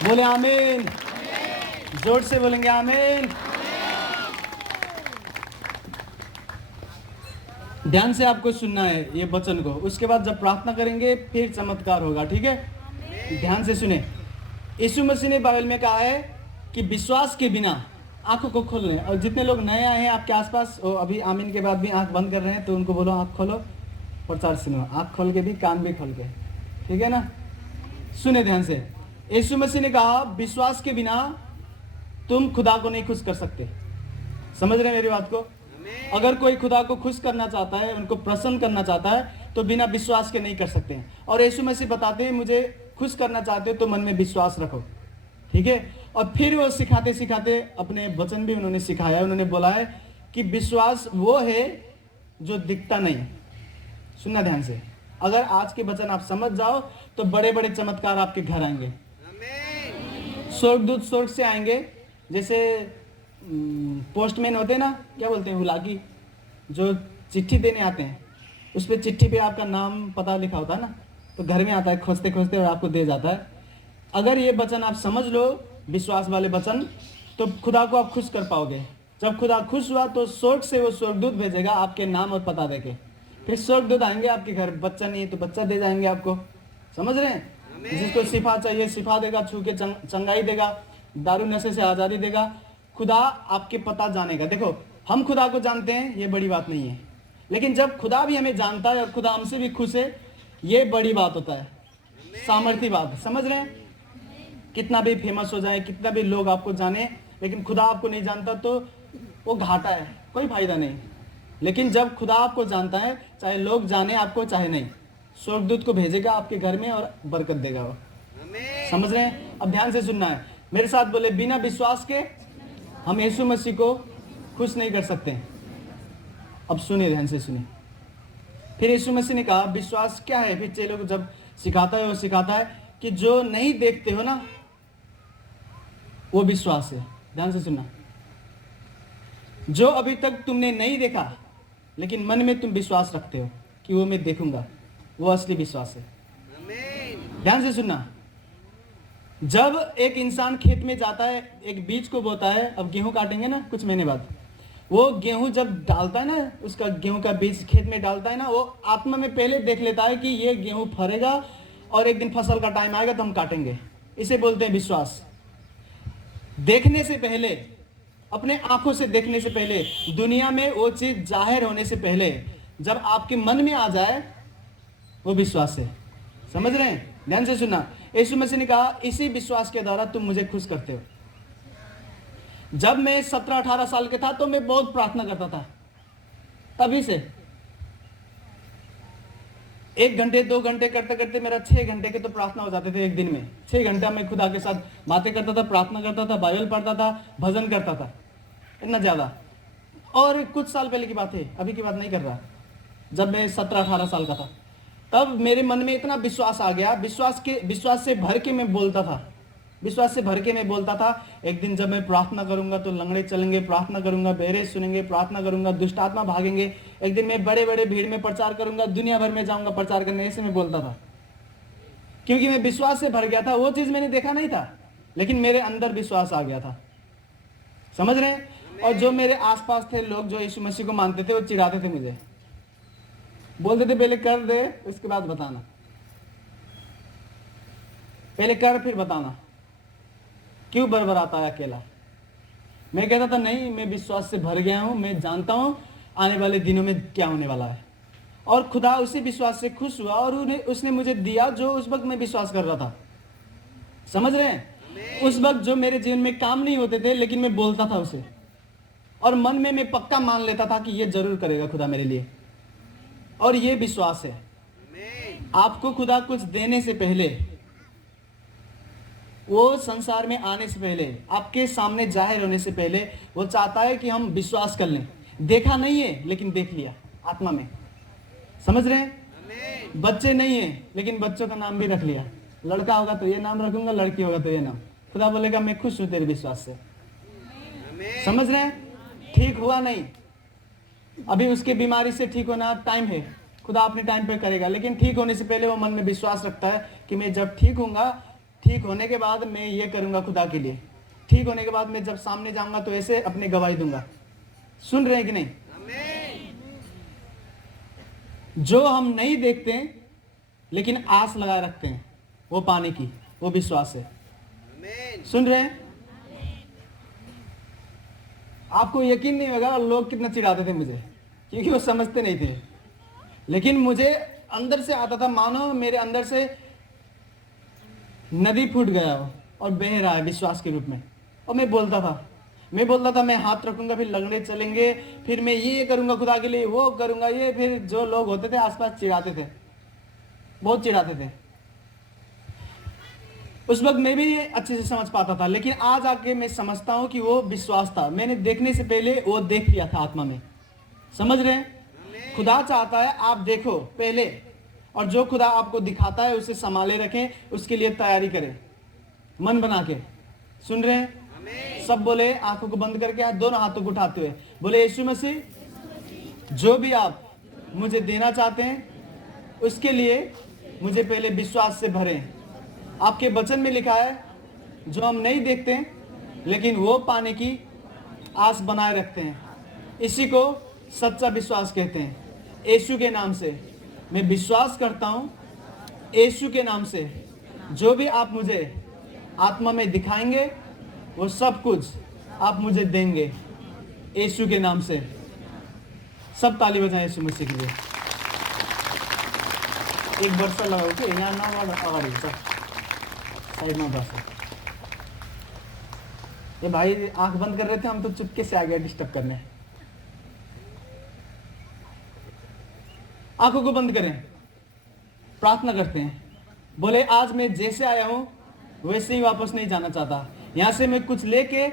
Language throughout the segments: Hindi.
बोले आमीन। जोर से बोलेंगे आमीन। ध्यान से आपको सुनना है ये वचन को। उसके बाद जब प्रार्थना करेंगे फिर चमत्कार होगा, ठीक है? ध्यान से सुने। यीशु मसीह ने बाइबल में कहा है कि विश्वास के बिना आंखों को खोल लें। और जितने लोग नए आए हैं आपके आसपास, वो अभी आमीन के बाद भी आंख बंद कर रहे हैं, तो उनको बोलो आंख खोलो और चार सुनो। आंख खोल के भी, कान भी खोल के, ठीक है ना? सुने ध्यान से। यीशु मसीह ने कहा विश्वास के बिना तुम खुदा को नहीं खुश कर सकते। समझ रहे हैं मेरी बात को? अगर कोई खुदा को खुश करना चाहता है, उनको प्रसन्न करना चाहता है, तो बिना विश्वास के नहीं कर सकते हैं। और यीशु मसीह बताते हैं मुझे खुश करना चाहते हो तो मन में विश्वास रखो, ठीक है? और फिर वो सिखाते सिखाते अपने वचन भी उन्होंने सिखाया। उन्होंने बोला है कि विश्वास वो है जो दिखता नहीं। सुनना ध्यान से। अगर आज के वचन आप समझ जाओ तो बड़े बड़े चमत्कार आपके घर आएंगे। स्वर्गदूत स्वर्ग से आएंगे। जैसे पोस्टमैन होते हैं ना, क्या बोलते हैं, हुलाकी, जो चिट्ठी देने आते हैं, उस पर चिट्ठी पे आपका नाम पता लिखा होता है ना, तो घर में आता है खोजते खोजते और आपको दे जाता है। अगर ये वचन आप समझ लो, विश्वास वाले वचन, तो खुदा को आप खुश कर पाओगे। जब खुदा खुश हुआ तो स्वर्ग से वो स्वर्गदूत भेजेगा आपके नाम और पता देके। फिर स्वर्गदूत आएंगे आपके घर। बच्चा नहीं तो बच्चा दे जाएंगे आपको। समझ रहे हैं? जिसको शिफा चाहिए शिफा देगा, छू के चंगाई देगा, दारू नशे से आज़ादी देगा। खुदा आपके पता जानेगा। देखो, हम खुदा को जानते हैं, ये बड़ी बात नहीं है, लेकिन जब खुदा भी हमें जानता है और खुदा हमसे भी खुश है, ये बड़ी बात होता है, सामर्थ्य बात। समझ रहे हैं? कितना भी फेमस हो जाए, कितना भी लोग आपको जाने, लेकिन खुदा आपको नहीं जानता तो वो घाटा है, कोई फायदा नहीं। लेकिन जब खुदा आपको जानता है, चाहे लोग जाने आपको चाहे नहीं, स्वर्गदूत को भेजेगा आपके घर में और बरकत देगा वो। समझ रहे हैं? अब ध्यान से सुनना है, मेरे साथ बोले, बिना विश्वास के हम यीशु मसीह को खुश नहीं कर सकते। अब सुनिए, ध्यान से सुनिए। फिर यीशु मसीह ने कहा विश्वास क्या है। फिर चेलों को जब सिखाता है, वो सिखाता है कि जो नहीं देखते हो ना, वो विश्वास है। ध्यान से सुनना। जो अभी तक तुमने नहीं देखा लेकिन मन में तुम विश्वास रखते हो कि वो मैं देखूंगा, वो असली विश्वास है। ध्यान से सुनना। जब एक इंसान खेत में जाता है, एक बीज को बोता है, अब गेहूं काटेंगे ना कुछ महीने बाद, वो गेहूं जब डालता है ना, उसका गेहूं का बीज खेत में डालता है ना, वो आत्मा में पहले देख लेता है कि ये गेहूं फरेगा और एक दिन फसल का टाइम आएगा तो हम काटेंगे। इसे बोलते हैं विश्वास। देखने से पहले, अपने आंखों से देखने से पहले, दुनिया में वो चीज जाहिर होने से पहले जब आपके मन में आ जाए, वो विश्वास है। समझ रहे हैं? ध्यान से सुनना। यीशु मसीह ने कहा इसी विश्वास के द्वारा तुम मुझे खुश करते हो। जब मैं 17-18 साल के था तो मैं बहुत प्रार्थना करता था। तभी से 1 घंटे 2 घंटे करते करते मेरा 6 घंटे के तो प्रार्थना हो जाते थे एक दिन में। 6 घंटा मैं खुदा के साथ बातें करता था, प्रार्थना करता था, बाइबल पढ़ता था, भजन करता था, इतना ज्यादा। और कुछ साल पहले की बात है, अभी की बात नहीं कर रहा। जब मैं 17-18 साल का था, तब मेरे मन में इतना विश्वास आ गया, विश्वास से भर के मैं बोलता था, विश्वास से भर के मैं बोलता था। एक दिन जब मैं प्रार्थना करूंगा तो लंगड़े चलेंगे, प्रार्थना करूंगा बहरे सुनेंगे, प्रार्थना करूंगा दुष्ट आत्मा भागेंगे, एक दिन मैं बड़े बड़े भीड़ में प्रचार करूंगा, दुनिया भर में जाऊंगा प्रचार करने। ऐसे मैं बोलता था, क्योंकि मैं विश्वास से भर गया था। वो चीज मैंने देखा नहीं था, लेकिन मेरे अंदर विश्वास आ गया था। समझ रहे हैं? और जो मेरे आसपास थे लोग जो यीशु मसीह को मानते थे, वो चिढ़ाते थे मुझे, बोलते थे पहले कर दे उसके बाद बताना, पहले कर फिर बताना, क्यों बरबराता है अकेला। मैं कहता था नहीं, मैं विश्वास से भर गया हूं, मैं जानता हूं आने वाले दिनों में क्या होने वाला है। और खुदा उसी विश्वास से खुश हुआ और उसने मुझे दिया जो उस वक्त मैं विश्वास कर रहा था। समझ रहे हैं? उस वक्त जो मेरे जीवन में काम नहीं होते थे, लेकिन मैं बोलता था उसे, और मन में मैं पक्का मान लेता था कि ये जरूर करेगा खुदा मेरे लिए। और ये विश्वास है। आपको खुदा कुछ देने से पहले, वो संसार में आने से पहले, आपके सामने जाहिर होने से पहले, वो चाहता है कि हम विश्वास कर लें। देखा नहीं है लेकिन देख लिया आत्मा में। समझ रहे हैं? बच्चे नहीं है लेकिन बच्चों का नाम भी रख लिया। लड़का होगा तो ये नाम रखूंगा, लड़की होगा तो ये नाम। खुदा बोलेगा मैं खुश हूं तेरे विश्वास से। समझ रहे हैं? ठीक हुआ नहीं, अभी उसके बीमारी से ठीक होना टाइम है, खुदा अपने टाइम पे करेगा, लेकिन ठीक होने से पहले वो मन में विश्वास रखता है कि मैं जब ठीक ठीक होने के बाद मैं ये करूंगा खुदा के लिए, ठीक होने के बाद मैं जब सामने जाऊंगा तो ऐसे अपनी गवाही दूंगा। सुन रहे हैं कि नहीं? जो हम नहीं देखते लेकिन आस लगाए रखते हैं वो पाने की, वो विश्वास है। सुन रहे हैं? आपको यकीन नहीं होगा लोग कितना चिढ़ाते थे मुझे, क्योंकि वो समझते नहीं थे, लेकिन मुझे अंदर से आता था मानो मेरे अंदर से नदी फूट गया हो और बह रहा है विश्वास के रूप में। और मैं बोलता था मैं हाथ रखूंगा, फिर लगने चलेंगे, फिर मैं ये करूंगा खुदा के लिए, वो करूंगा ये। फिर जो लोग होते थे आसपास चिढ़ाते थे, बहुत चिढ़ाते थे। उस वक्त मैं भी अच्छे से समझ पाता था, लेकिन आज आके मैं समझता हूं कि वो विश्वास था। मैंने देखने से पहले वो देख लिया था आत्मा में। समझ रहे हैं? खुदा चाहता है आप देखो पहले, और जो खुदा आपको दिखाता है उसे संभाले रखें, उसके लिए तैयारी करें मन बना के। सुन रहे हैं? सब बोले आंखों को बंद करके, दोनों हाथों को उठाते हुए बोले, यीशु मसीह जो भी आप मुझे देना चाहते हैं उसके लिए मुझे पहले विश्वास से भरें। आपके वचन में लिखा है जो हम नहीं देखते लेकिन वो पाने की आस बनाए रखते हैं, इसी को सच्चा विश्वास कहते हैं। यीशु के नाम से मैं विश्वास करता हूँ, यीशु के नाम से जो भी आप मुझे आत्मा में दिखाएंगे वो सब कुछ आप मुझे देंगे, यीशु के नाम से। सब ताली बजाएं यीशु मसीह के लिए। एक वर्षा लगाओ कि यहाँ ना अगाडि साइड में बस। ये भाई आंख बंद कर रहे थे, हम तो चुपके से आ गए डिस्टर्ब करने। आंखों को बंद करें, प्रार्थना करते हैं। बोले आज मैं जैसे आया हूं वैसे ही वापस नहीं जाना चाहता, यहां से मैं कुछ लेके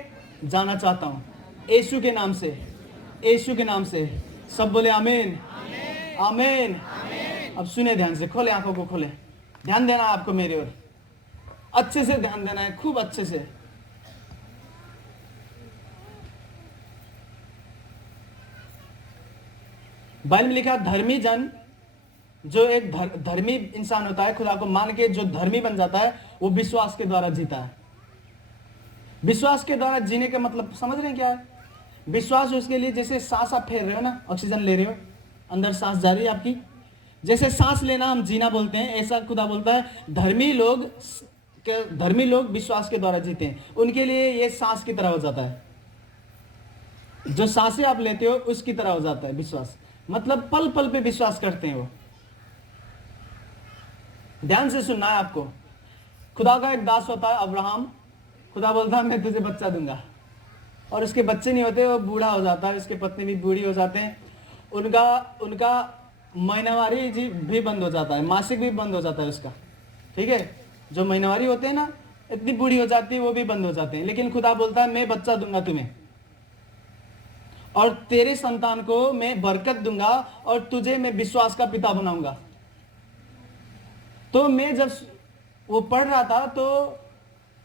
जाना चाहता हूं, यीशु के नाम से, यीशु के नाम से। सब बोले आमीन, आमीन। अब सुने ध्यान से, खोले आंखों को, खोले, ध्यान देना आपको मेरे ओर, अच्छे से ध्यान देना है, खूब अच्छे से। बाइबल में लिखा धर्मी जन, जो एक धर्मी इंसान होता है, खुदा को मान के जो धर्मी बन जाता है, वो विश्वास के द्वारा जीता है। विश्वास के द्वारा जीने का मतलब समझ रहे हैं क्या है? विश्वास उसके लिए जैसे सांस आप फेर रहे हो ना, ऑक्सीजन ले रहे हो, अंदर सांस जा रही है आपकी, जैसे सांस लेना हम जीना बोलते हैं, ऐसा खुदा बोलता है धर्मी लोग विश्वास के द्वारा जीते हैं। उनके लिए ये सांस की तरह हो जाता है, जो सांसें आप लेते हो उसकी तरह हो जाता है विश्वास। मतलब पल पल पे विश्वास करते हैं वो। ध्यान से सुनना है आपको। खुदा का एक दास होता है अब्राहम, खुदा बोलता है मैं तुझे बच्चा दूंगा, और उसके बच्चे नहीं होते, वो बूढ़ा हो जाता है, उसके पत्नी भी बूढ़ी हो जाते हैं, उनका महीनावारी जी भी बंद हो जाता है, मासिक भी बंद हो जाता है उसका, ठीक है। जो महीनावारी होते हैं ना, इतनी बूढ़ी हो जाती है, वो भी बंद हो जाते हैं। लेकिन खुदा बोलता है मैं बच्चा दूंगा तुम्हें, और तेरे संतान को मैं बरकत दूंगा, और तुझे मैं विश्वास का पिता बनाऊंगा। तो मैं जब वो पढ़ रहा था तो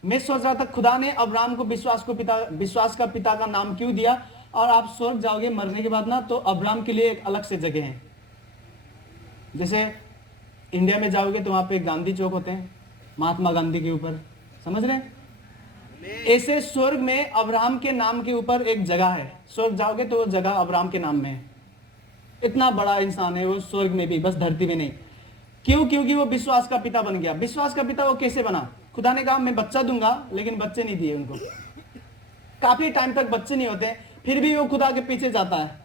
मैं सोच रहा था खुदा ने अब्राहम को विश्वास का पिता का नाम क्यों दिया। और आप स्वर्ग जाओगे मरने के बाद ना, तो अब्राहम के लिए एक अलग से जगह है। जैसे इंडिया में जाओगे तो वहां पे गांधी चौक होते हैं, महात्मा गांधी के ऊपर, समझ रहे हैं? ऐसे स्वर्ग में अब्राहम के नाम के ऊपर एक जगह है। स्वर्ग जाओगे तो वो जगह अब्राहम के नाम में है। इतना बड़ा इंसान है वो स्वर्ग में भी, बस धरती में नहीं। क्यों? क्योंकि वो विश्वास का पिता बन गया। विश्वास का पिता वो कैसे बना? खुदा ने कहा मैं बच्चा दूंगा, लेकिन बच्चे नहीं दिए उनको। काफी टाइम तक बच्चे नहीं होते, फिर भी वो खुदा के पीछे जाता है,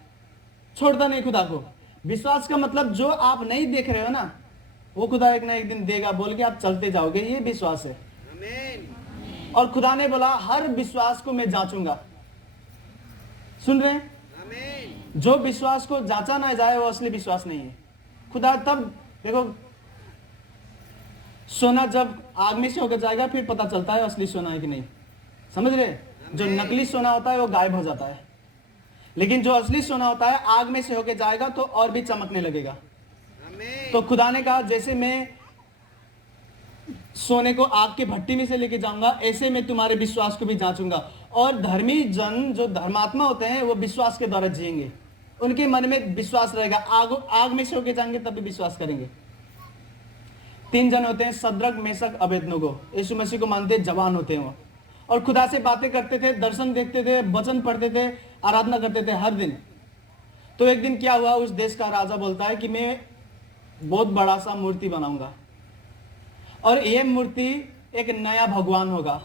छोड़ता नहीं खुदा को। विश्वास का मतलब जो आप नहीं देख रहे हो ना, वो खुदा एक ना एक दिन देगा बोल के आप चलते जाओगे, ये विश्वास है। और खुदा ने बोला हर विश्वास को मैं जांचूंगा। सुन रहे हैं? जो विश्वास को जांचा ना जाए वो असली विश्वास नहीं है। खुदा तब देखो, सोना जब आग में से होकर जाएगा फिर पता चलता है असली सोना है कि नहीं, समझ रहे? जो नकली सोना होता है वो गायब हो जाता है, लेकिन जो असली सोना होता है आग में से होकर जाएगा तो और भी चमकने लगेगा। तो खुदा ने कहा जैसे मैं सोने को आग के भट्टी में से लेके जाऊंगा, ऐसे मैं तुम्हारे विश्वास को भी जांचूंगा। और धर्मी जन जो धर्मात्मा होते हैं वो विश्वास के द्वारा जिएंगे, उनके मन में विश्वास रहेगा। आग में से होके जाएंगे तब भी विश्वास करेंगे। तीन जन होते हैं, सद्रक मेशक अबेदनगो, यीशु मसीह को मानते जवान होते हैं वो, और खुदा से बातें करते थे, दर्शन देखते थे, वचन पढ़ते थे, आराधना करते थे हर दिन। तो एक दिन क्या हुआ, उस देश का राजा बोलता है कि मैं बहुत बड़ा सा मूर्ति बनाऊंगा और यह मूर्ति एक नया भगवान होगा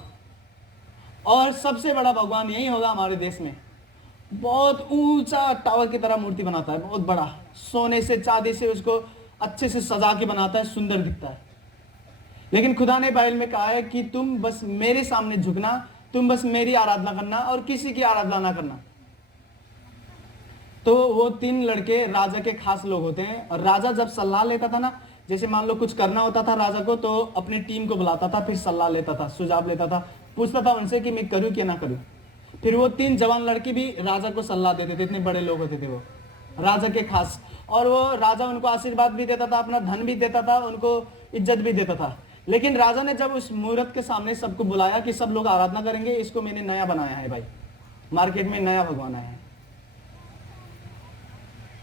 और सबसे बड़ा भगवान यही होगा हमारे देश में। बहुत ऊंचा टावर की तरह मूर्ति बनाता है, बहुत बड़ा, सोने से चांदी से उसको अच्छे से सजा के बनाता है, सुंदर दिखता है। लेकिन खुदा ने बाइबल में कहा है कि तुम बस मेरे सामने झुकना, तुम बस मेरी आराधना करना और किसी की आराधना ना करना। तो वो तीन लड़के राजा के खास लोग होते हैं, और राजा जब सलाह लेता था ना, जैसे मान लो कुछ करना होता था राजा को, तो अपनी टीम को बुलाता था, फिर सलाह लेता था, सुझाव लेता था, पूछता था उनसे कि मैं करूं कि ना करूं। फिर वो तीन जवान लड़के भी राजा को सलाह देते थे, इतने बड़े लोग होते थे वो राजा के खास, और वो राजा उनको आशीर्वाद भी देता था, अपना धन भी देता था, उनको इज्जत भी देता था। लेकिन राजा ने जब उस मूर्त के सामने सबको बुलाया कि सब लोग आराधना करेंगे, इसको मैंने नया बनाया है भाई, मार्केट में नया भगवान आया है,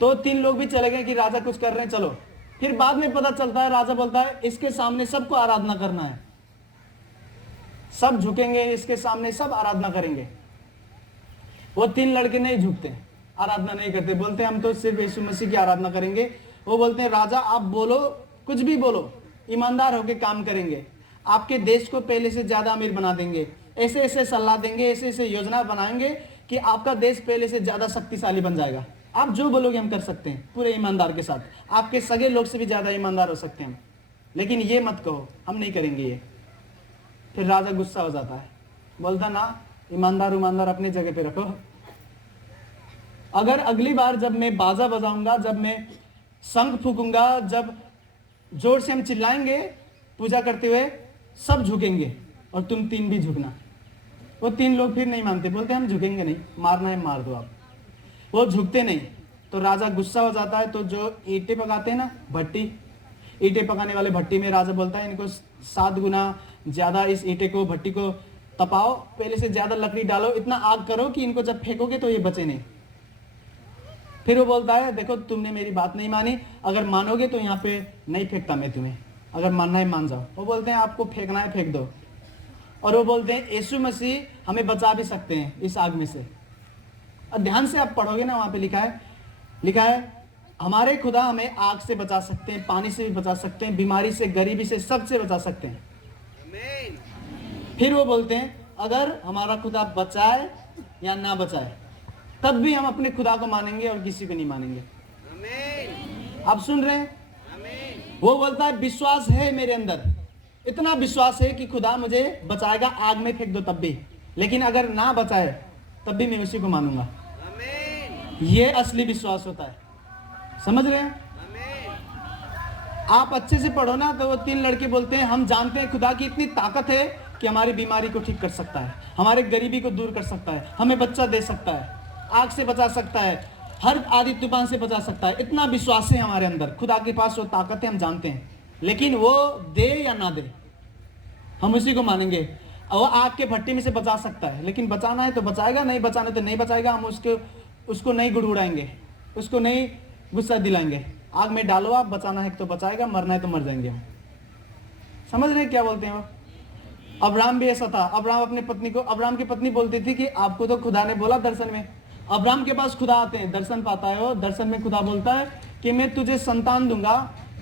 तो तीन लोग भी चले गए कि राजा कुछ कर रहे हैं, चलो। फिर बाद में पता चलता है, राजा बोलता है इसके सामने सबको आराधना करना है, सब झुकेंगे इसके सामने, सब आराधना करेंगे। वो तीन लड़के नहीं झुकते, आराधना नहीं करते, बोलते हम तो सिर्फ यीशु मसीह की आराधना करेंगे। वो बोलते हैं राजा आप बोलो, कुछ भी बोलो, ईमानदार होकर काम करेंगे, आपके देश को पहले से ज्यादा अमीर बना देंगे, ऐसे ऐसे सलाह देंगे, ऐसे ऐसे योजना बनाएंगे कि आपका देश पहले से ज्यादा शक्तिशाली बन जाएगा। आप जो बोलोगे हम कर सकते हैं, पूरे ईमानदार के साथ, आपके सगे लोग से भी ज्यादा ईमानदार हो सकते हैं हम, लेकिन ये मत कहो हम नहीं करेंगे ये। फिर राजा गुस्सा हो जाता है, बोलता ना ईमानदार अपनी जगह पे रखो, अगर अगली बार जब मैं बाजा बजाऊंगा, जब मैं शंख फूकूंगा, जब जोर से हम चिल्लाएंगे पूजा करते हुए, सब झुकेंगे और तुम तीन भी झुकना। वो तीन लोग फिर नहीं मानते, बोलते हम झुकेंगे नहीं, मारना है मार दो आप। वो झुकते नहीं, तो राजा गुस्सा हो जाता है। तो जो ईंटें पकाते हैं ना, भट्टी, ईंटें पकाने वाले भट्टी में राजा बोलता है इनको 7 गुना ज्यादा इस ईंटे को, भट्टी को तपाओ, पहले से ज्यादा लकड़ी डालो, इतना आग करो कि इनको जब फेंकोगे तो ये बचे नहीं। फिर वो बोलता है देखो तुमने मेरी बात नहीं मानी, अगर मानोगे तो यहाँ पे नहीं फेंकता मैं तुम्हें, अगर मानना है मान जाओ। वो बोलते हैं आपको फेंकना है फेंक दो, और वो बोलते हैं यीशु मसीह हमें बचा भी सकते हैं इस आग में से। और ध्यान से आप पढ़ोगे ना, वहां पे लिखा है हमारे खुदा हमें आग से बचा सकते हैं, पानी से भी बचा सकते हैं, बीमारी से, गरीबी से, सबसे बचा सकते हैं। फिर वो बोलते हैं अगर हमारा खुदा बचाए या ना बचाए, तब भी हम अपने खुदा को मानेंगे और किसी को नहीं मानेंगे। आप सुन रहे हैं? वो बोलता है विश्वास है मेरे अंदर, इतना विश्वास है कि खुदा मुझे बचाएगा, आग में फेंक दो तब भी, लेकिन अगर ना बचाए तब भी मैं उसी को मानूंगा। ये असली विश्वास होता है, समझ रहे हैं? आप अच्छे से पढ़ो ना, तो वो तीन लड़के बोलते हैं हम जानते हैं खुदा की इतनी ताकत है कि हमारी बीमारी को ठीक कर सकता है, हमारे गरीबी को दूर कर सकता है, हमें बच्चा दे सकता है, आग से बचा सकता है, हर आदि तूफान से बचा सकता है। इतना विश्वास है हमारे अंदर, खुदा के पास वो ताकत है, हम जानते हैं। लेकिन वो दे या ना दे हम उसी को मानेंगे। वो आग के भट्टी में से बचा सकता है, लेकिन बचाना है तो बचाएगा, नहीं बचाना तो नहीं बचाएगा। हम उसको नहीं गुड़गुड़ाएंगे, उसको नहीं गुस्सा दिलाएंगे। आग में डालो आप, बचाना है तो बचाएगा, मरना है तो मर जाएंगे हम। समझ रहे हैं क्या बोलते हैं वो? अब्राहम भी ऐसा था। अब्राहम अपनी पत्नी को, अब्राहम की पत्नी बोलती थी कि आपको तो खुदा ने बोला दर्शन में। अब्राहम के पास खुदा आते हैं, दर्शन पाता है वो, दर्शन में खुदा बोलता है कि मैं तुझे संतान दूंगा,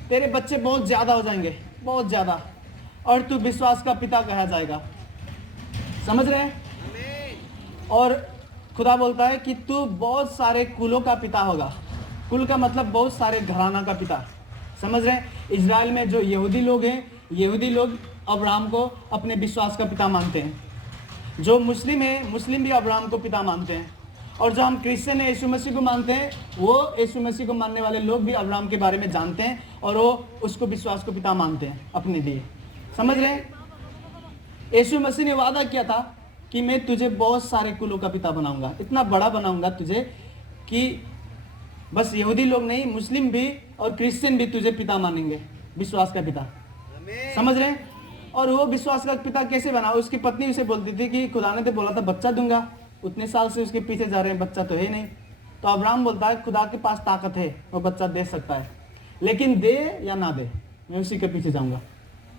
तेरे बच्चे बहुत ज्यादा हो जाएंगे, बहुत ज्यादा, और तू विश्वास का पिता कहा जाएगा। समझ रहे हैं? और खुदा बोलता है कि तू बहुत सारे कुलों का पिता होगा। कुल का मतलब बहुत सारे घराना का पिता। समझ रहे हैं? इजराइल में जो यहूदी लोग हैं, यहूदी लोग अब्राहम को अपने विश्वास का पिता मानते हैं। जो मुस्लिम है, मुस्लिम भी अब्राहम को पिता मानते हैं। और जो हम क्रिश्चियन है, यीशु मसीह को मानते हैं, वो यीशु मसीह को मानने वाले लोग भी अब्राहम के बारे में जानते हैं और वो उसको विश्वास को पिता मानते हैं अपने लिए। समझ रहे हैं? यीशु मसीह ने वादा किया था कि मैं तुझे बहुत सारे कुलों का पिता बनाऊंगा, इतना बड़ा बनाऊंगा तुझे कि बस यहूदी लोग नहीं, मुस्लिम भी और क्रिश्चियन भी तुझे पिता मानेंगे, विश्वास का पिता। समझ रहे हैं? और वो विश्वास का पिता कैसे बना? उसकी पत्नी उसे बोलती थी कि खुदा ने तो बोला था बच्चा दूंगा, उतने साल से उसके पीछे जा रहे हैं, बच्चा तो है नहीं। तो अब्राहम बोलता है खुदा के पास ताकत है, वो बच्चा दे सकता है, लेकिन दे या ना दे मैं उसी के पीछे जाऊंगा,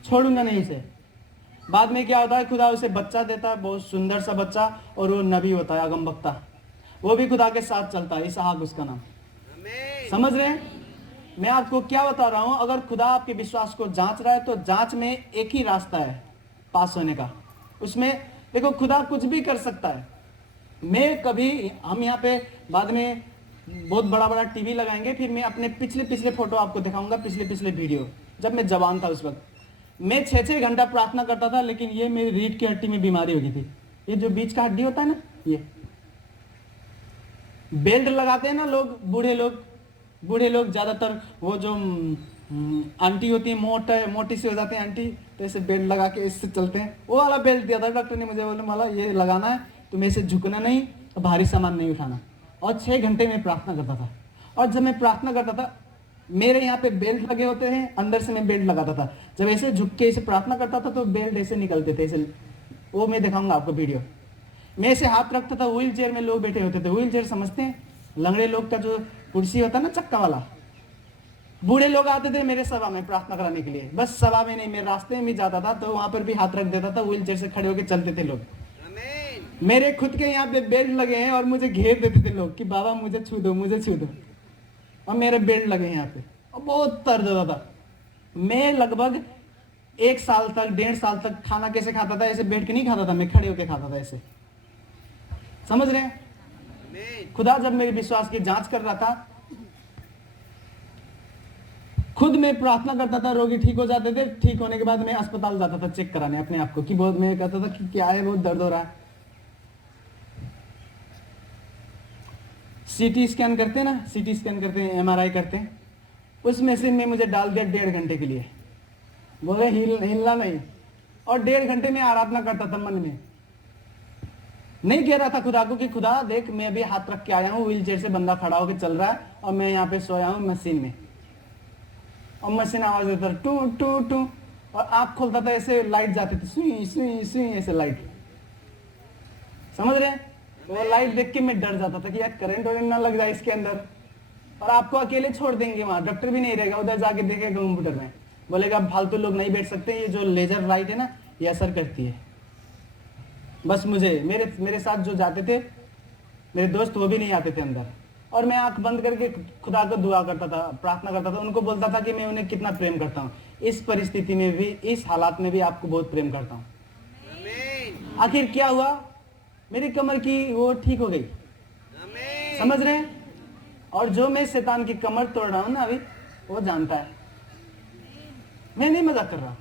छोड़ूंगा नहीं इसे। बाद में क्या होता है, खुदा उसे बच्चा देता है, बहुत सुंदर सा बच्चा, और वो नबी होता है, आगम वक्ता, वो भी खुदा के साथ चलता है, इसहाक उसका नाम। समझ रहे हैं? मैं आपको क्या बता रहा हूं, अगर खुदा आपके विश्वास को जांच रहा है तो जांच में एक ही रास्ता है पास होने का। उसमें देखो खुदा कुछ भी कर सकता है। मैं कभी, हम यहाँ पे बाद में बहुत बड़ा बड़ा टीवी लगाएंगे, फिर मैं अपने पिछले फोटो आपको दिखाऊंगा, पिछले वीडियो, जब मैं जवान था उस वक्त मैं 6-6 घंटा प्रार्थना करता था, लेकिन ये मेरी रीढ़ की हड्डी में बीमारी हो गई थी। ये जो बीच का हड्डी होता है ना, ये बेल्ट लगाते हैं ना लोग, बूढ़े लोग ज्यादातर, वो जो आंटी होती है, मोटी सी हो जाती है आंटी, तो ऐसे बेल्ट लगा के इससे चलते हैं, वो वाला बेल्ट दिया था डॉक्टर ने मुझे, बोले माला ये लगाना है, तुम्हें ऐसे झुकना नहीं, भारी सामान नहीं उठाना। और 6 घंटे में प्रार्थना करता था, और जब मैं प्रार्थना करता था मेरे यहाँ पे बेल्ट लगे होते हैं, अंदर से मैं बेल्ट लगाता था, जब ऐसे झुक के ऐसे प्रार्थना करता था तो बेल्ट ऐसे निकलते थे ऐसे, वो मैं दिखाऊंगा आपको वीडियो। मैं ऐसे हाथ रखता था, व्हील चेयर में लोग बैठे होते थे, व्हील चेयर समझते हैं, लंगड़े लोग का जो कुर्सी होता है ना चक्का वाला, बूढ़े लोग आते थे मेरे सभा में प्रार्थना कराने के लिए, बस सभा में नहीं, मैं रास्ते में भी जाता था तो वहां पर भी हाथ रख देता था, व्हील चेयर से खड़े होकर चलते थे लोग। मेरे खुद के यहाँ पे बेल्ट लगे हैं और मुझे घेर देते थे लोग कि बाबा मुझे छू दो, मुझे छू दो, और मेरे बेल्ट लगे हैं यहाँ पे, और बहुत दर्द होता था। मैं लगभग 1 साल तक, 1.5 साल तक खाना कैसे खाता था, ऐसे बैठ के नहीं खाता था, मैं खड़े होके खाता था ऐसे। समझ रहे हैं? खुदा जब मेरे विश्वास की जांच कर रहा था, खुद मैं प्रार्थना करता था, रोगी ठीक हो जाते थे, ठीक होने के बाद मैं अस्पताल जाता था चेक कराने अपने आप को, कि बहुत, मैं कहता था कि क्या है, बहुत दर्द हो रहा है। सीटी स्कैन करते हैं ना, सीटी स्कैन करते हैं, MRI करते हैं, उस मशीन में मुझे डाल दिया 1.5 घंटे के लिए, बोले हिलना नहीं, और 1.5 घंटे में आराधना करता था मन में, नहीं कह रहा था खुदा को कि खुदा देख मैं अभी हाथ रख के आया हूँ, व्हील चेयर से बंदा खड़ा होकर चल रहा है और मैं यहाँ पे सोया हूँ मशीन में, और मशीन आवाज देता टू टू टू, और आँख खोलता था ऐसे लाइट जाती थी, सुई सुई सुई ऐसे लाइट। समझ रहे हैं? वो लाइट देख के मैं डर जाता था कि यार करंट वरेंट ना लग जाए इसके अंदर, और आपको अकेले छोड़ देंगे वहां, डॉक्टर भी नहीं रहेगा, उधर जाके देखेगा कंप्यूटर में, बोलेगा फालतू लोग नहीं बैठ सकते, ये जो लेजर लाइट है ना ये असर करती है। बस मुझे, मेरे साथ जो जाते थे मेरे दोस्त, वो भी नहीं आते थे अंदर, और मैं आंख बंद करके खुदा को दुआ करता था, प्रार्थना करता था, उनको बोलता था कि मैं उन्हें कितना प्रेम करता हूँ, इस परिस्थिति में भी, इस हालात में भी आपको बहुत प्रेम करता हूँ। आखिर क्या हुआ, मेरी कमर की वो ठीक हो गई। समझ रहे हैं? और जो मैं शैतान की कमर तोड़ रहा हूं ना अभी, वो जानता है, मैं नहीं मजाक कर रहा।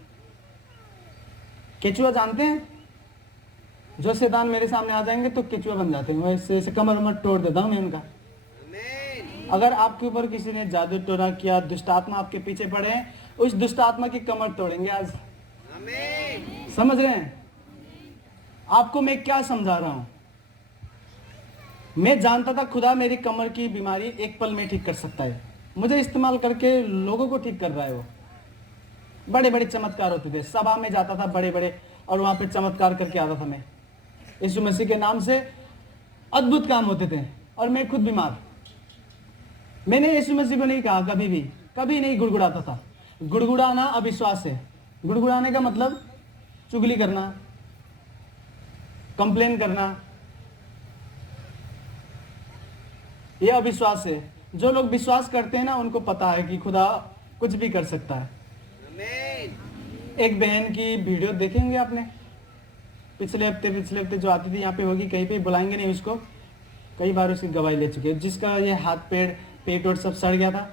केचुआ जानते हैं, जो शैतान मेरे सामने आ जाएंगे तो केचुआ बन जाते हैं, वैसे ऐसे कमर उमर तोड़ देता हूं मैं उनका। अगर आपके ऊपर किसी ने जादू टोना किया, दुष्टात्मा आपके पीछे पड़े हैं, उस दुष्टात्मा की कमर तोड़ेंगे आज। समझ रहे हैं? आपको मैं क्या समझा रहा हूं? मैं जानता था खुदा मेरी कमर की बीमारी एक पल में ठीक कर सकता है, मुझे इस्तेमाल करके लोगों को ठीक कर रहा है। वो बड़े बड़े चमत्कार होते थे, सभा में जाता था बड़े बड़े, और वहां पे चमत्कार करके आता था मैं, यीशु मसीह के नाम से अद्भुत काम होते थे, और मैं खुद बीमार। मैंने यीशु मसीह को नहीं कहा कभी भी, कभी नहीं गुड़गुड़ाता था। गुड़गुड़ाना अविश्वास है। गुड़गुड़ाने का मतलब चुगली करना, कंप्लेन करना, यह अविश्वास है। जो लोग विश्वास करते हैं ना, उनको पता है कि खुदा कुछ भी कर सकता है। एक बहन की वीडियो देखेंगे आपने, पिछले हफ्ते जो आती थी यहाँ पे, होगी कहीं पे, बुलाएंगे नहीं उसको, कई बार उसकी गवाही ले चुके हैं, जिसका ये हाथ पेट और सब सड़ गया था।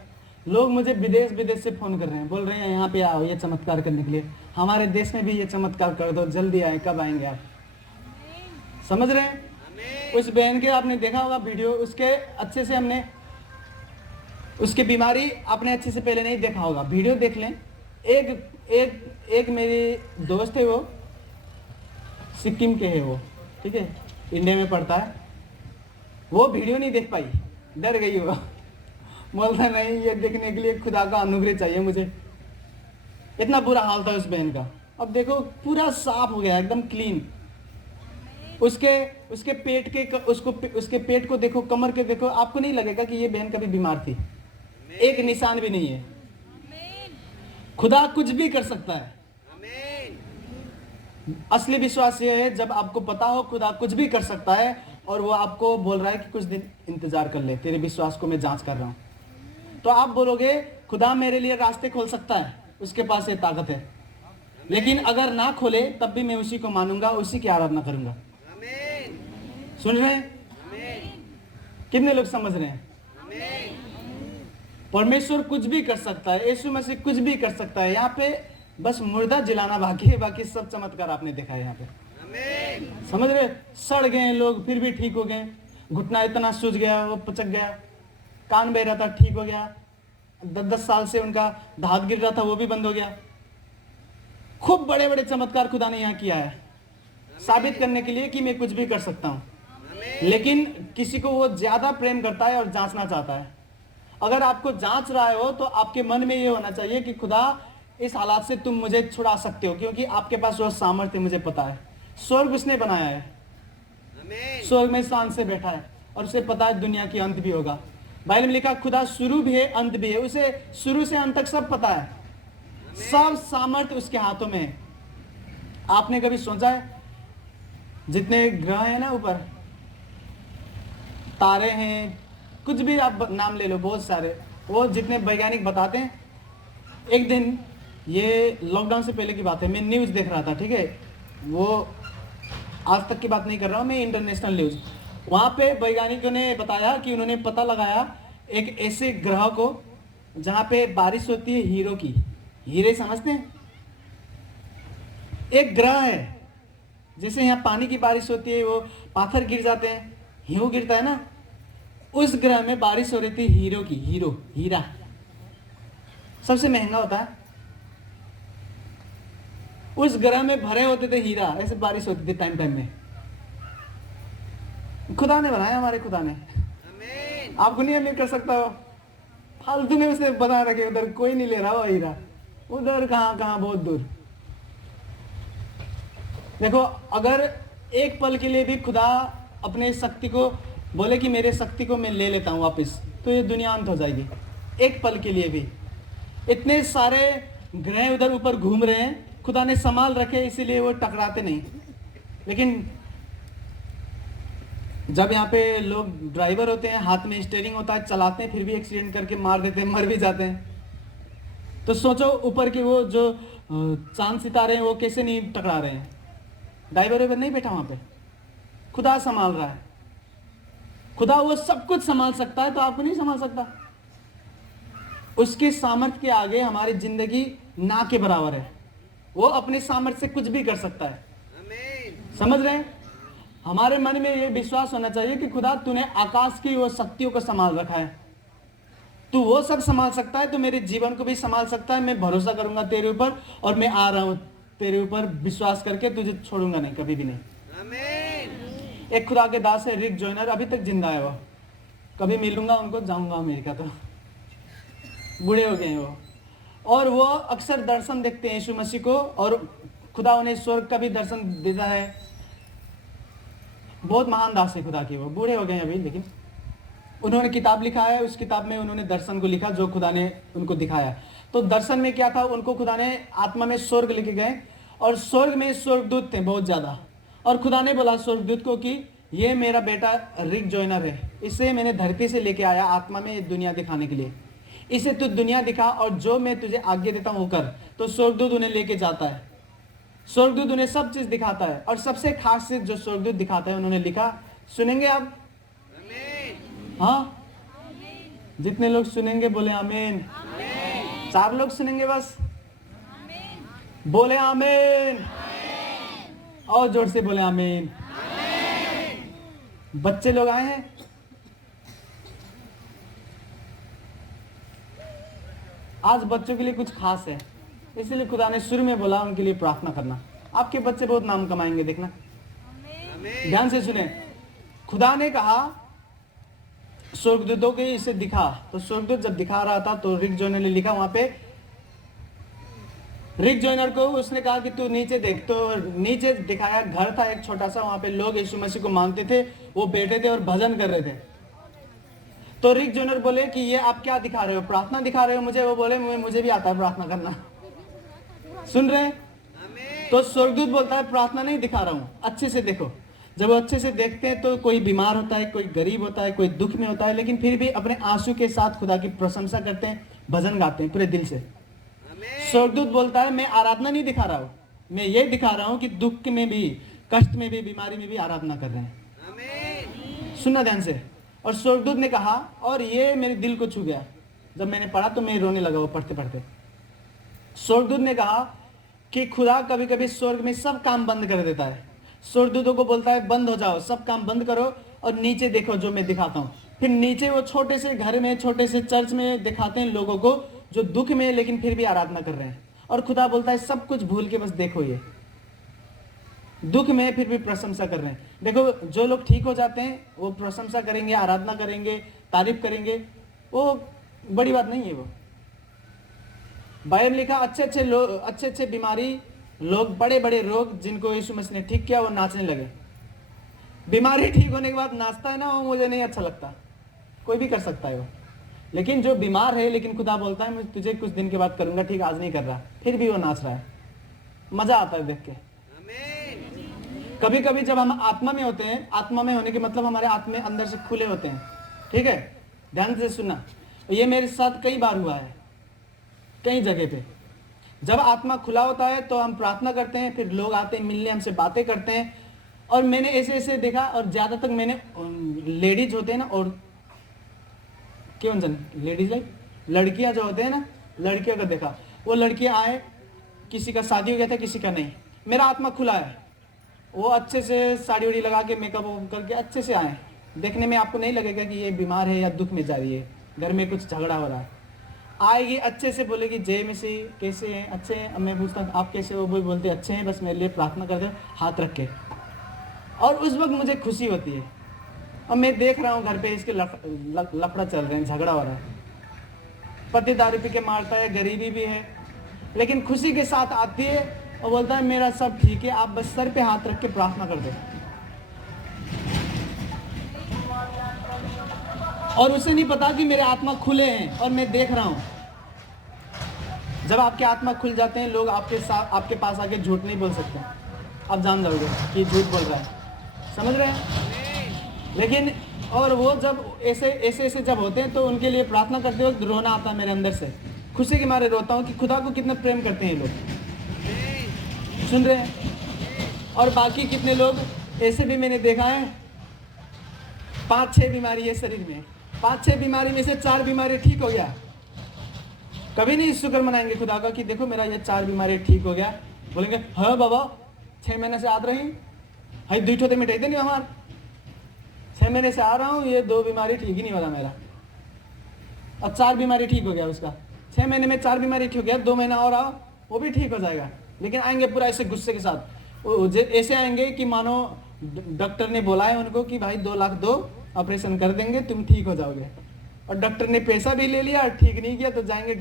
लोग मुझे विदेश से फोन कर रहे हैं, बोल रहे हैं यहाँ पे आओ ये चमत्कार करने के लिए, हमारे देश में भी ये चमत्कार कर दो, जल्दी आए, कब आएंगे आप? समझ रहे हैं? उस बहन के आपने देखा होगा वीडियो, उसके अच्छे से हमने उसकी बीमारी आपने अच्छे से पहले नहीं देखा होगा, वीडियो देख लें। एक मेरी दोस्त है, वो सिक्किम के है, वो ठीक है, इंडिया में पढ़ता है, वो वीडियो नहीं देख पाई, डर गई वो, बोलता नहीं ये देखने के लिए खुदा का अनुग्रह चाहिए मुझे। इतना बुरा हाल था उस बहन का। अब देखो पूरा साफ हो गया, एकदम क्लीन। उसके पेट को देखो, कमर के देखो, आपको नहीं लगेगा कि ये बहन कभी बीमार थी, एक निशान भी नहीं है। खुदा कुछ भी कर सकता है। असली विश्वास ये है जब आपको पता हो खुदा कुछ भी कर सकता है और वो आपको बोल रहा है कि कुछ दिन इंतजार कर ले, तेरे विश्वास को मैं जांच कर रहा हूं, तो आप बोलोगे खुदा मेरे लिए रास्ते खोल सकता है, उसके पास ये ताकत है। लेकिन अगर ना खोले तब भी मैं उसी को मानूंगा, उसी की आराधना करूंगा। सुन रहे हैं? कितने लोग समझ रहे हैं? परमेश्वर कुछ भी कर सकता है, यीशु मसीह कुछ भी कर सकता है। यहाँ पे बस मुर्दा जिलाना बाकी है, बाकी सब चमत्कार आपने देखा है यहाँ पे। समझ रहे? सड़ गए लोग फिर भी ठीक हो गए, घुटना इतना सूज गया वो पचक गया, कान बह रहा था ठीक हो गया, 10-10 साल से उनका दांत गिर रहा था वो भी बंद हो गया। खूब बड़े बड़े चमत्कार खुदा ने यहाँ किया है, साबित करने के लिए कि मैं कुछ भी कर सकता हूँ। लेकिन किसी को वो ज्यादा प्रेम करता है और जांचना चाहता है। अगर आपको जांच रहा हो तो आपके मन में ये होना चाहिए कि खुदा इस हालात से तुम मुझे छुड़ा सकते हो, क्योंकि आपके पास वो सामर्थ्य मुझे पता है। स्वर्ग उसने बनाया है, स्वर्ग में शान से बैठा है और उसे पता है दुनिया की अंत भी होगा। बाइबल में लिखा खुदा शुरू भी है अंत भी है, उसे शुरू से अंत तक सब पता है, सब सामर्थ्य उसके हाथों में है। आपने कभी सोचा है जितने ग्रह हैं ना ऊपर, तारे हैं, कुछ भी आप नाम ले लो, बहुत सारे, वो जितने वैज्ञानिक बताते हैं। एक दिन, ये लॉकडाउन से पहले की बात है, मैं न्यूज़ देख रहा था, ठीक है, वो आज तक की बात नहीं कर रहा हूँ मैं, इंटरनेशनल न्यूज़। वहाँ पे वैज्ञानिकों ने बताया कि उन्होंने पता लगाया एक ऐसे ग्रह को जहाँ पे बारिश होती है हीरो की। हीरे समझते हैं? एक ग्रह है, जैसे यहाँ पानी की बारिश होती है, वो पाथर गिर जाते हैं, हीरो गिरता है ना, उस ग्रह में बारिश हो रही थी हीरो की। हीरा सबसे महंगा होता है, उस ग्रह में भरे होते थे हीरा, ऐसे बारिश होती थी टाइम टाइम में। खुदा ने बनाया, हमारे खुदा ने। आपको नहीं अमीर कर सकता हो, फालतू में उसे बना रखे, उधर कोई नहीं ले रहा हो हीरा, उधर कहाँ बहुत दूर। देखो, अगर एक पल के लिए भी खुदा अपने शक्ति को बोले कि मेरे शक्ति को मैं ले लेता हूँ वापस, तो ये दुनिया अंत हो जाएगी। एक पल के लिए भी। इतने सारे ग्रह उधर ऊपर घूम रहे हैं, खुदा ने संभाल रखे, इसीलिए वो टकराते नहीं। लेकिन जब यहाँ पे लोग ड्राइवर होते हैं, हाथ में स्टीयरिंग होता है, चलाते हैं, फिर भी एक्सीडेंट करके मार देते हैं, मर भी जाते हैं। तो सोचो ऊपर के वो जो चांद सितारे हैं वो कैसे नहीं टकरा रहे हैं। ड्राइवर नहीं बैठा वहां पे, खुदा संभाल रहा है। खुदा वो सब कुछ संभाल सकता है, तो आपको नहीं संभाल सकता? उसके सामर्थ्य के आगे हमारी जिंदगी ना के बराबर है। वो अपने सामर्थ्य से कुछ भी कर सकता है। समझ रहे हैं? हमारे मन में ये विश्वास होना चाहिए कि खुदा तूने आकाश की वो शक्तियों को संभाल रखा है, तू वो सब संभाल सकता है, तो मेरे जीवन को भी संभाल सकता है। मैं भरोसा करूंगा तेरे ऊपर और मैं आ रहा हूं तेरे ऊपर विश्वास करके, तुझे छोड़ूंगा नहीं, कभी भी नहीं। एक खुदा के दास है रिक जॉयनर, अभी तक जिंदा है वो। कभी मिलूंगा उनको, जाऊंगा अमेरिका, तो बूढ़े हो गए हैं वो। और वो अक्सर दर्शन देखते हैं यीशु मसीह को, और खुदा उन्हें स्वर्ग का भी दर्शन देता है। बहुत महान दास है खुदा की, वो बूढ़े हो गए हैं अभी, लेकिन उन्होंने किताब लिखा है, उस किताब में उन्होंने दर्शन को लिखा जो खुदा ने उनको दिखाया। तो दर्शन में क्या था, उनको खुदा ने आत्मा में स्वर्ग लेके गए, और स्वर्ग में स्वर्गदूत थे बहुत ज्यादा, और खुदा ने बोला स्वर्गदूत को कि ये मेरा बेटा रिक जॉयनर है, इसे मैंने धरती से लेके आया आत्मा में दुनिया दिखाने के लिए, इसे तू दुनिया दिखा और जो मैं तुझे आज्ञा देता हूं वो कर। तो स्वर्गदूत उन्हें लेके जाता है, स्वर्गदूत उन्हें सब चीज दिखाता है, और सबसे खास चीज जो स्वर्गदूत दिखाता है उन्होंने लिखा। सुनेंगे आप? हाँ, जितने लोग सुनेंगे बोले आमीन। 4 लोग सुनेंगे बस, बोले आमीन, और जोर से बोले आमीन। बच्चे लोग आए हैं, आज बच्चों के लिए कुछ खास है, इसलिए खुदा ने शुरू में बोला उनके लिए प्रार्थना करना। आपके बच्चे बहुत नाम कमाएंगे, देखना, ध्यान से सुने। खुदा ने कहा स्वर्गदूतों के इसे दिखा, तो स्वर्गदूत जब दिखा रहा था तो रिक जॉयनर ने लिखा वहां पे, रिक जॉयनर को उसने कहा कि तू नीचे देख। तो नीचे दिखाया, घर था एक छोटा सा, वहां पे लोग यीशु मसीह को मानते थे, वो बैठे थे और भजन कर रहे थे। तो रिक जॉयनर बोले कि ये आप क्या दिखा रहे हो, प्रार्थना दिखा रहे हो मुझे? वो बोले मुझे भी आता है प्रार्थना करना। सुन रहे हैं? तो स्वर्गदूत बोलता है प्रार्थना नहीं दिखा रहा हूं, अच्छे से देखो। जब वो अच्छे से देखते हैं तो कोई बीमार होता है, कोई गरीब होता है, कोई दुख में होता है, लेकिन फिर भी अपने आंसू के साथ खुदा की प्रशंसा करते हैं, भजन गाते हैं पूरे दिल से। स्वर्गदूत बोलता है मैं आराधना नहीं दिखा रहा हूं, मैं ये दिखा रहा हूं कि दुख में भी, कष्ट में भी, बीमारी में भी आराधना कर रहे हैं। सुनना ध्यान से। और स्वर्गदूत ने कहा, और ये मेरे दिल को छू गया, जब मैंने पढ़ा तो मैं रोने लगा वो पढ़ते पढ़ते। स्वर्गदूत ने कहा कि खुदा कभी कभी स्वर्ग में सब काम बंद कर देता है। स्वर्गदूतों को बोलता है बंद हो जाओ, सब काम बंद करो और नीचे देखो जो मैं दिखाता हूँ। फिर नीचे वो छोटे से घर में, छोटे से चर्च में दिखाते हैं लोगों को जो दुख में है लेकिन फिर भी आराधना कर रहे हैं। और खुदा बोलता है सब कुछ भूल के बस देखो, ये दुख में फिर भी प्रशंसा कर रहे हैं। देखो जो लोग ठीक हो जाते हैं वो प्रशंसा करेंगे, आराधना करेंगे, तारीफ करेंगे, वो बड़ी बात नहीं है। वो बाइबल लिखा अच्छे अच्छे लोग, अच्छे अच्छे बीमारी लोग, बड़े बड़े रोग जिनको यीशु मसीह ने ठीक किया, वो नाचने लगे। बीमारी ठीक होने के बाद नाचता है ना, वो मुझे नहीं अच्छा लगता। कोई भी कर सकता है वो, लेकिन जो बीमार है, लेकिन खुदा बोलता है मैं तुझे कुछ दिन के बाद करूंगा, ठीक आज नहीं कर रहा, फिर भी वो नाच रहा है। मजा आता है देख के। कभी कभी जब हम आत्मा में होते हैं, आत्मा में होने के मतलब हमारे आत्मा अंदर से खुले होते हैं, ठीक है, ध्यान से सुनना। ये मेरे साथ कई बार हुआ है, कई जगह पे। जब आत्मा खुला होता है तो हम प्रार्थना करते हैं, फिर लोग आते हैं मिलने, हमसे बातें करते हैं। और मैंने ऐसे ऐसे देखा, और ज्यादातर मैंने लेडीज होते हैं ना, और क्यों जन लेडीज लड़कियां जो होते हैं ना, लड़कियों को देखा। वो लड़कियां आए, किसी का शादी हो गया था, किसी का नहीं। मेरा आत्मा खुला है, वो अच्छे से साड़ी उड़ी लगा के, मेकअप करके अच्छे से आए। देखने में आपको नहीं लगेगा कि ये बीमार है या दुख में जा रही है, घर में कुछ झगड़ा हो रहा है। आएगी अच्छे से, बोलेगी जय मसीह, कैसे हैं? अच्छे हैं। अब मैं पूछता हूँ आप कैसे हो? वो बोलते अच्छे हैं, बस मेरे लिए प्रार्थना कर दो, हाथ रख के। और उस वक्त मुझे खुशी होती है। और मैं देख रहा हूँ घर पे इसके लफड़ा चल रहे हैं, झगड़ा हो रहा है, पति दारू पी के मारता है, गरीबी भी है, लेकिन खुशी के साथ आती है और बोलता है मेरा सब ठीक है, आप बस सर पे हाथ रख के प्रार्थना कर दो। और उसे नहीं पता कि मेरे आत्मा खुले हैं और मैं देख रहा हूं। जब आपके आत्मा खुल जाते हैं, लोग आपके साथ, आपके पास आके झूठ नहीं बोल सकते, आप जान जाओगे कि झूठ बोल रहा है। समझ रहे हैं? लेकिन और वो जब ऐसे जब होते हैं तो उनके लिए प्रार्थना करते वक्त रोना आता है मेरे अंदर से, खुशी के मारे रोता हूँ कि खुदा को कितना प्रेम करते हैं ये लोग। सुन रहे हैं? और बाकी कितने लोग ऐसे भी मैंने देखा है, 5-6 बीमारी है शरीर में, 5-6 बीमारी में से 4 बीमारी ठीक हो गया। कभी नहीं शुक्र मनाएंगे खुदा का कि देखो मेरा ये 4 बीमारी ठीक हो गया। बोलेंगे हाँ बाबा 6 महीने से आत रही, हाई 2 ठोते मिटाई नहीं हमार, 6 महीने से आ रहा हूँ, ये 2 बीमारी ठीक ही नहीं हो रहा मेरा। अब 4 बीमारी ठीक हो गया उसका, 6 महीने में 4 बीमारी ठीक हो गया, 2 महीना और आओ वो भी ठीक हो जाएगा। लेकिन आएंगे पूरा ऐसे गुस्से के साथ, ऐसे आएंगे कि मानो डॉक्टर ने बोला है उनको कि भाई 2 लाख दो, ऑपरेशन कर देंगे, तुम ठीक हो जाओगे। और डॉक्टर ने पैसा भी ले लिया, ठीक नहीं किया, तो जाएंगे,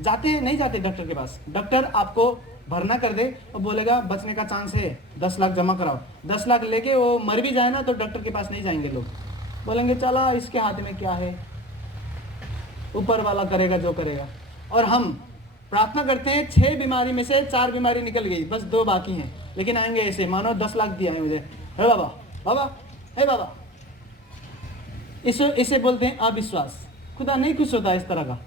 जाते हैं नहीं जाते डॉक्टर के पास। डॉक्टर आपको भरना कर दे और बोलेगा बचने का चांस है, 10 लाख जमा कराओ। 10 लाख लेके वो मर भी जाए ना तो डॉक्टर के पास नहीं जाएंगे लोग, बोलेंगे चला इसके हाथ में क्या है, ऊपर वाला करेगा जो करेगा। और हम प्रार्थना करते हैं, 6 बीमारी में से 4 बीमारी निकल गई, बस 2 बाकी हैं। लेकिन आएंगे ऐसे मानो 10 लाख दिया है मुझे, हे बाबा बाबा, हे बाबा। इसे बोलते हैं अविश्वास। खुदा नहीं खुश होता इस तरह का।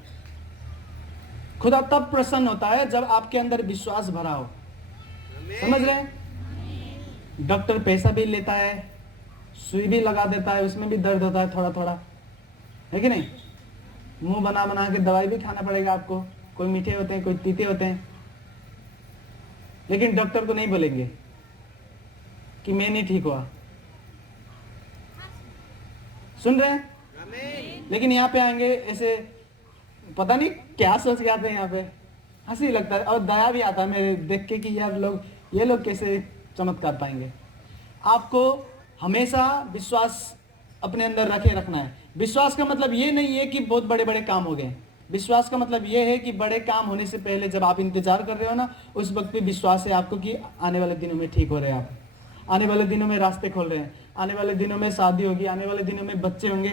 खुदा तब प्रसन्न होता है जब आपके अंदर विश्वास भरा हो। समझ रहे हैं? डॉक्टर पैसा भी लेता है, सुई भी लगा देता है, उसमें भी दर्द होता है थोड़ा थोड़ा, है कि नहीं? मुंह बना बना के दवाई भी खाना पड़ेगा आपको, कोई मीठे होते हैं, कोई तीते होते हैं। लेकिन डॉक्टर को नहीं बोलेंगे कि मैं नहीं ठीक हुआ। सुन रहे हैं? लेकिन यहाँ पे आएंगे ऐसे, पता नहीं क्या सोच के आते हैं यहाँ पे, हंसी लगता है और दया भी आता है मेरे देख के कि यार ये लोग कैसे चमत्कार पाएंगे। आपको हमेशा विश्वास अपने अंदर रखना है। विश्वास का मतलब ये नहीं है कि बहुत बड़े बड़े काम हो गए। विश्वास का मतलब ये है कि बड़े काम होने से पहले जब आप इंतजार कर रहे हो ना, उस वक्त भी विश्वास है आपको कि आने वाले दिनों में ठीक हो रहे हैं आप, आने वाले दिनों में रास्ते खोल रहे हैं, आने वाले दिनों में शादी होगी, आने वाले दिनों में बच्चे होंगे।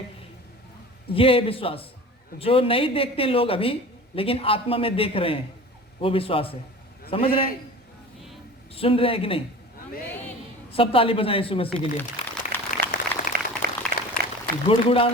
ये है विश्वास, जो नहीं देखते लोग अभी लेकिन आत्मा में देख रहे हैं, वो विश्वास है। समझ रहे हैं, सुन रहे हैं कि नहीं? सब ताली बजाएं यीशु मसीह के लिए। गुड़गुड़ाना